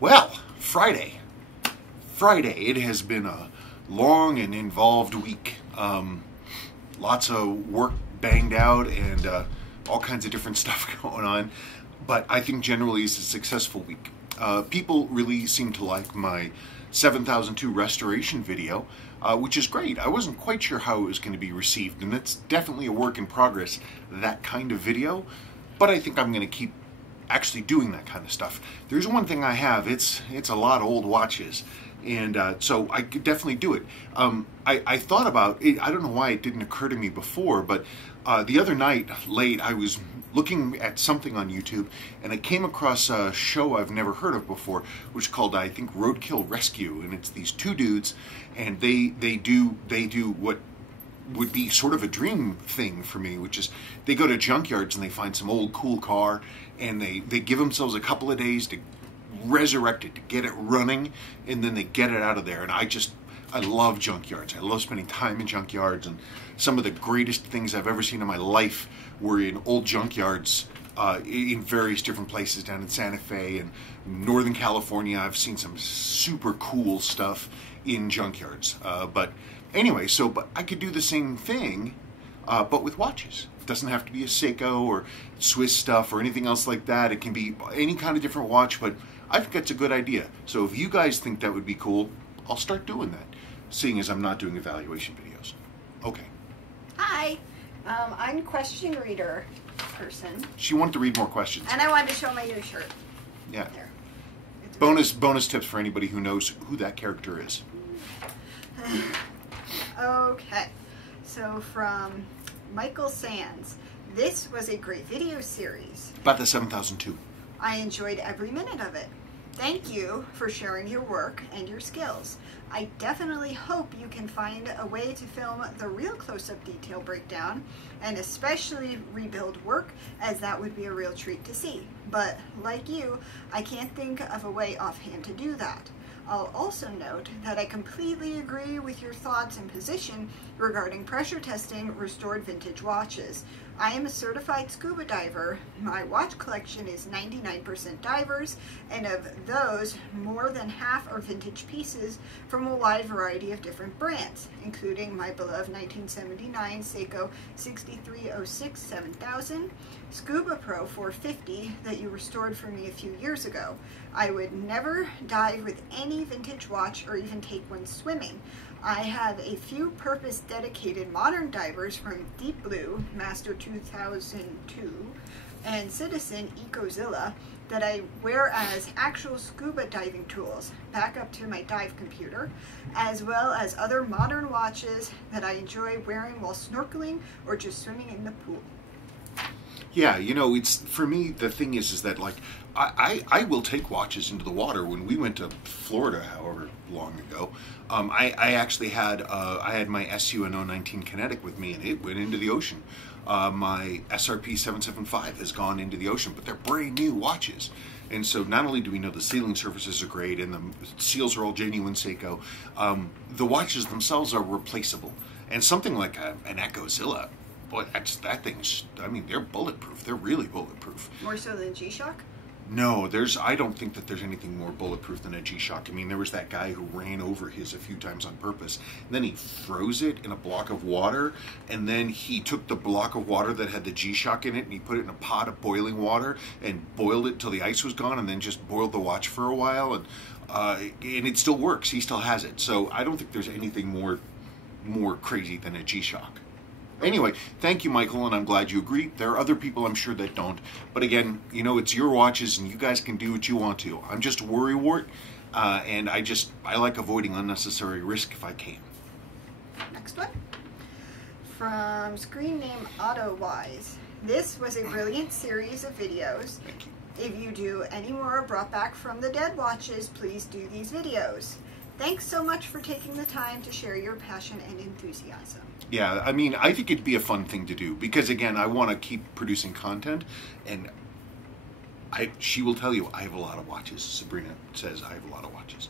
Well, Friday. It has been a long and involved week. Lots of work banged out and all kinds of different stuff going on. But I think generally it's a successful week. People really seem to like my 7002 restoration video, which is great. I wasn't quite sure how it was going to be received, and it's definitely a work in progress, that kind of video. But I think I'm going to keep actually doing that kind of stuff. There's one thing I have, it's a lot of old watches, and so I could definitely do it. I thought about it, I don't know why it didn't occur to me before, but the other night, late, I was looking at something on YouTube, and I came across a show I've never heard of before, which is called, I think, Roadkill Rescue, and it's these two dudes, and they do what would be sort of a dream thing for me, which is they go to junkyards and they find some old cool car, and they give themselves a couple of days to resurrect it, to get it running, and then they get it out of there. And I love junkyards. I love spending time in junkyards, and some of the greatest things I've ever seen in my life were in old junkyards in various different places down in Santa Fe and Northern California. I've seen some super cool stuff in junkyards. But anyway, but I could do the same thing, but with watches. It doesn't have to be a Seiko or Swiss stuff or anything else like that. It can be any kind of different watch, but I think that's a good idea. So if you guys think that would be cool, I'll start doing that, seeing as I'm not doing evaluation videos. Okay. Hi, I'm question reader person. She wanted to read more questions. And I wanted to show my new shirt. Yeah. There. Bonus tips for anybody who knows who that character is. Okay, so from Michael Sands, this was a great video series. About the 7002. I enjoyed every minute of it. Thank you for sharing your work and your skills. I definitely hope you can find a way to film the real close-up detail breakdown, and especially rebuild work, as that would be a real treat to see. But like you, I can't think of a way offhand to do that. I'll also note that I completely agree with your thoughts and position regarding pressure testing restored vintage watches. I am a certified scuba diver. My watch collection is 99% divers, and of those, more than half are vintage pieces from a wide variety of different brands, including my beloved 1979 Seiko 6306 7000, Scuba Pro 450 that you restored for me a few years ago. I would never dive with any vintage watch or even take one swimming. I have a few purpose dedicated modern divers from Deep Blue, Master 2002, and Citizen Ecozilla that I wear as actual scuba diving tools, back up to my dive computer, as well as other modern watches that I enjoy wearing while snorkeling or just swimming in the pool. Yeah, it's, for me, the thing is that, like, I will take watches into the water. When we went to Florida, however long ago, I actually had, I had my SUN 019 Kinetic with me, and it went into the ocean. My SRP 775 has gone into the ocean, but they're brand new watches. And so not only do we know the sealing surfaces are great and the seals are all genuine Seiko, the watches themselves are replaceable. And something like an Ecozilla, boy, that thing's, I mean, they're bulletproof. They're really bulletproof. More so than G-Shock? No, I don't think that there's anything more bulletproof than a G-Shock. I mean, there was that guy who ran over his a few times on purpose. And then he froze it in a block of water, and then he took the block of water that had the G-Shock in it, and he put it in a pot of boiling water and boiled it till the ice was gone, and then just boiled the watch for a while, and it still works. He still has it. So I don't think there's anything more crazy than a G-Shock. Anyway, thank you, Michael, and I'm glad you agree. There are other people, I'm sure, that don't. But again, it's your watches, and you guys can do what you want to. I'm just a worrywart, and I like avoiding unnecessary risk if I can. Next one. From screen name AutoWise. This was a brilliant series of videos. Thank you. If you do any more brought back from the dead watches, please do these videos. Thanks so much for taking the time to share your passion and enthusiasm. Yeah, I mean, I think it'd be a fun thing to do because, again, I want to keep producing content, and she will tell you I have a lot of watches. Sabrina says I have a lot of watches.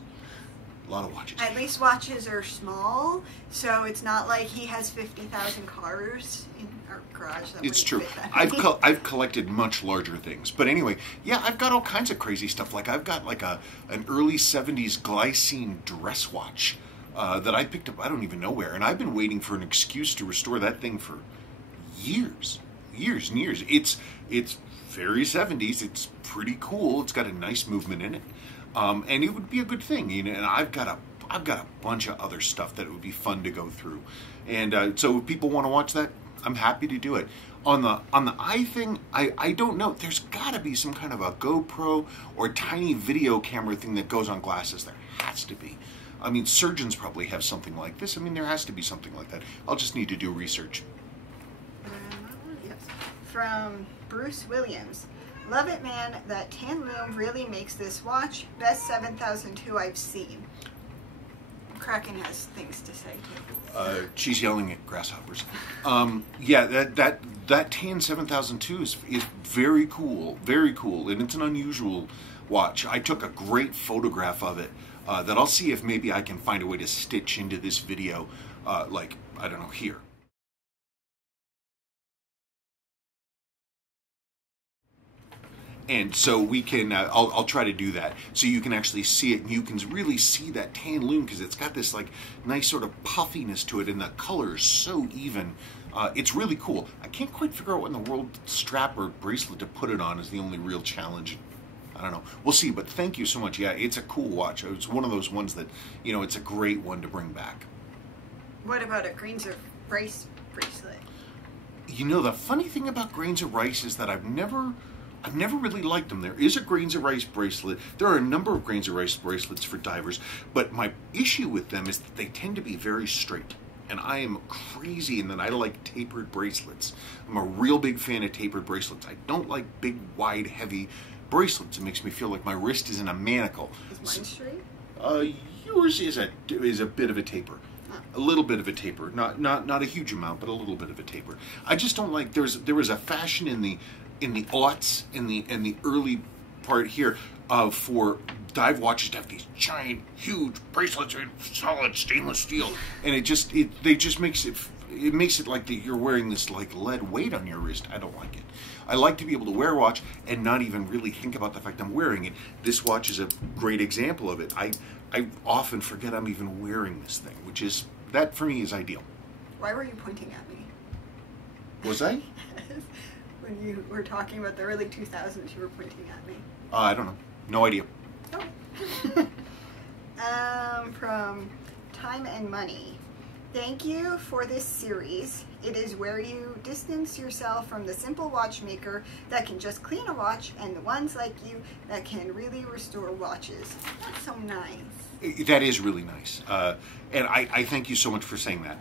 A lot of watches. At least watches are small, so it's not like he has 50,000 cars in our garage. That It's true. wouldn't fit that. I've collected much larger things, but anyway, yeah, I've got all kinds of crazy stuff. Like I've got like an early '70s glycine dress watch that I picked up. I don't even know where, and I've been waiting for an excuse to restore that thing for years and years. It's very '70s. It's pretty cool. It's got a nice movement in it. And it would be a good thing, you know. And I've got a bunch of other stuff that it would be fun to go through, and so if people want to watch that, I'm happy to do it. On the eye thing, I don't know. There's got to be some kind of a GoPro or tiny video camera thing that goes on glasses. There has to be. I mean, surgeons probably have something like this. I mean, there has to be something like that. I'll just need to do research. Yes. From Bruce Williams. Love it, man. That tan loom really makes this watch. Best 7002 I've seen. Kraken has things to say too. She's yelling at grasshoppers. Yeah, that tan 7002 is very cool, and it's an unusual watch. I took a great photograph of it that I'll see if maybe I can find a way to stitch into this video, like, I don't know, here. And so we can, I'll try to do that so you can actually see it, and you can really see that tan loom because it's got this like nice sort of puffiness to it, and the color is so even. It's really cool. I can't quite figure out what in the world strap or bracelet to put it on is the only real challenge. I don't know. We'll see, but thank you so much. Yeah, it's a cool watch. It's one of those ones that, you know, it's a great one to bring back. What about a grains of rice bracelet? You know, the funny thing about grains of rice is that I've never really liked them. There is a grains of rice bracelet. There are a number of grains of rice bracelets for divers, but my issue with them is that they tend to be very straight. And I am crazy in that I like tapered bracelets. I'm a real big fan of tapered bracelets. I don't like big, wide, heavy bracelets. It makes me feel like my wrist is in a manacle. Is mine straight? Yours is a bit of a taper. A little bit of a taper. Not a huge amount, but a little bit of a taper. I just don't like, there was a fashion in the aughts, in the early part here, for dive watches to have these giant, huge bracelets in solid stainless steel, and it makes it like that you're wearing this like lead weight on your wrist. I don't like it. I like to be able to wear a watch and not even really think about the fact I'm wearing it. This watch is a great example of it. I often forget I'm even wearing this thing, which is, that for me is ideal. Why were you pointing at me? Was I? When you were talking about the early 2000s, you were pointing at me. I don't know. No idea. Oh. From Time and Money. Thank you for this series. It is where you distance yourself from the simple watchmaker that can just clean a watch and the ones like you that can really restore watches. That's so nice. That is really nice. And I thank you so much for saying that.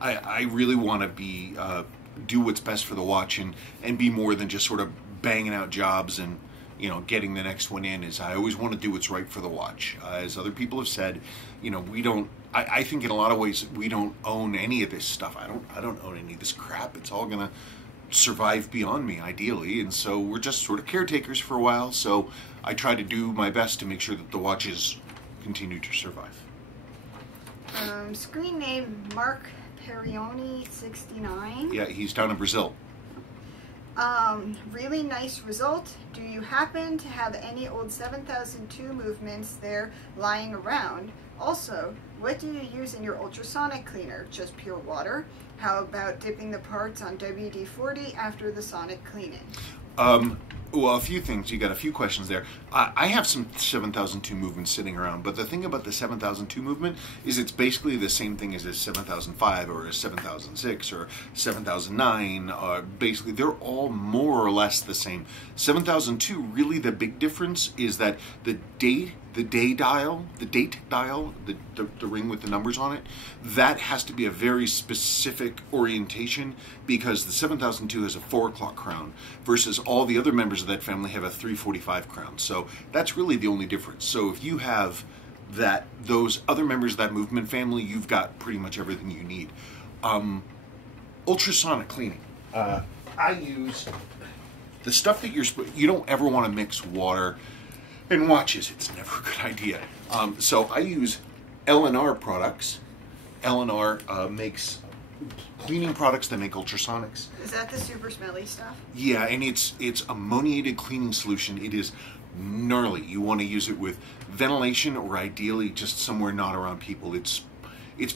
I really want to do what's best for the watch and be more than just sort of banging out jobs and, you know, getting the next one in. I always want to do what's right for the watch. As other people have said, you know, I think in a lot of ways we don't own any of this stuff. I don't own any of this crap. It's all gonna survive beyond me, ideally, and so we're just sort of caretakers for a while. So I try to do my best to make sure that the watches continue to survive. Screen name Mark Perioni 69. Yeah, he's down in Brazil. Really nice result. Do you happen to have any old 7002 movements there lying around? Also, what do you use in your ultrasonic cleaner? Just pure water? How about dipping the parts on WD-40 after the sonic cleaning? Well, a few things. You got a few questions there. I have some 7002 movements sitting around, but the thing about the 7002 movement is it's basically the same thing as a 7005 or a 7006 or 7009. Basically, they're all more or less the same. 7002, really the big difference is that the date dial, the ring with the numbers on it, that has to be a very specific orientation because the 7002 has a 4 o'clock crown versus all the other members of that family have a 345 crown. So that's really the only difference. So if you have those other members of that movement family, you've got pretty much everything you need. Ultrasonic cleaning. I use the stuff that you don't ever want to mix water And watches, it's never a good idea. So I use L&R products. L&R makes cleaning products that make ultrasonics. Is that the super smelly stuff? Yeah, and it's ammoniated cleaning solution. It is gnarly. You want to use it with ventilation, or ideally just somewhere not around people. It's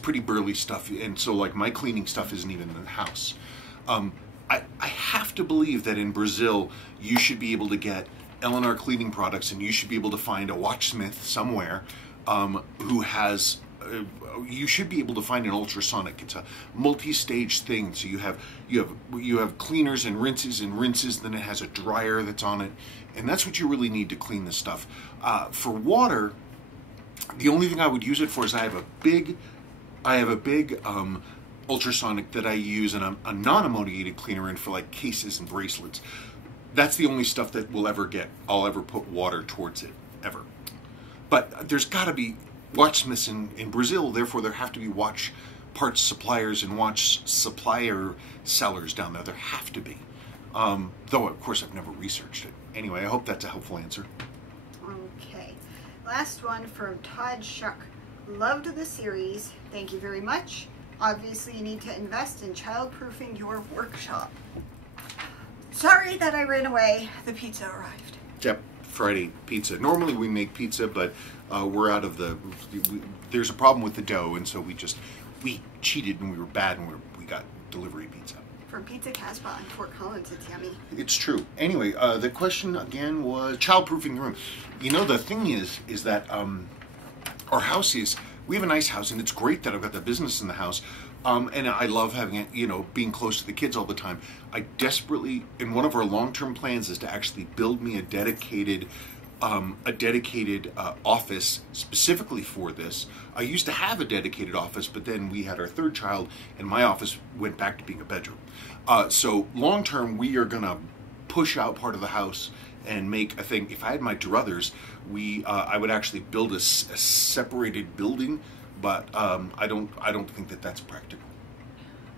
pretty burly stuff, and so like my cleaning stuff isn't even in the house. I have to believe that in Brazil you should be able to get L&R cleaning products, and you should be able to find a watchsmith somewhere who has. You should be able to find an ultrasonic. It's a multi-stage thing. So you have cleaners and rinses, then it has a dryer that's on it, and that's what you really need to clean this stuff. For water, the only thing I would use it for is I have a big ultrasonic that I use and a non-ammoniated cleaner in for like cases and bracelets. That's the only stuff that I'll ever put water towards it, ever. But there's got to be watchsmiths in Brazil, therefore there have to be watch parts suppliers and watch supplier sellers down there. There have to be. Though, of course, I've never researched it. Anyway, I hope that's a helpful answer. Okay. Last one from Todd Shuck. Loved the series. Thank you very much. Obviously, you need to invest in child-proofing your workshop. Sorry that I ran away. The pizza arrived. Yep, Friday pizza. Normally we make pizza, but we're out of the... there's a problem with the dough, and so we cheated and we were bad, and we got delivery pizza. From Pizza Casbah in Fort Collins, it's yummy. It's true. Anyway, the question again was child-proofing the room. You know, the thing is that our house is... We have a nice house, and it's great that I've got the business in the house. And I love having it, being close to the kids all the time. I desperately, and one of our long-term plans is to actually build me a dedicated office specifically for this. I used to have a dedicated office, but then we had our third child, and my office went back to being a bedroom. So long-term, we are gonna push out part of the house and make a thing. If I had my druthers, I would actually build a separated building. But I don't think that that's practical.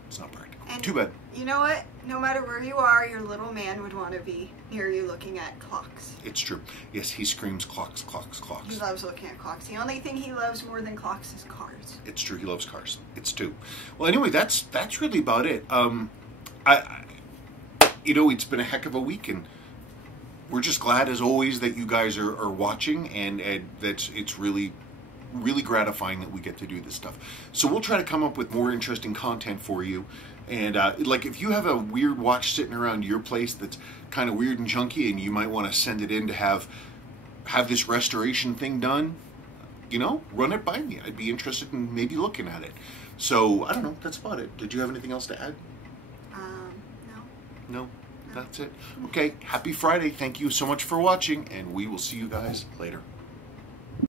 It's not practical. And too bad. You know what? No matter where you are, your little man would want to be near you looking at clocks. It's true. Yes, he screams clocks, clocks, clocks. He loves looking at clocks. The only thing he loves more than clocks is cars. It's true. He loves cars. It's two. Well, anyway, that's really about it. It's been a heck of a week, and we're just glad as always that you guys are watching, and it's really gratifying that we get to do this stuff. So we'll try to come up with more interesting content for you. And like if you have a weird watch sitting around your place that's kind of weird and junky, and you might want to send it in to have this restoration thing done, run it by me. I'd be interested in maybe looking at it. So I don't know. That's about it. Did you have anything else to add? No. No? That's it. Okay. Happy Friday. Thank you so much for watching, and we will see you guys later.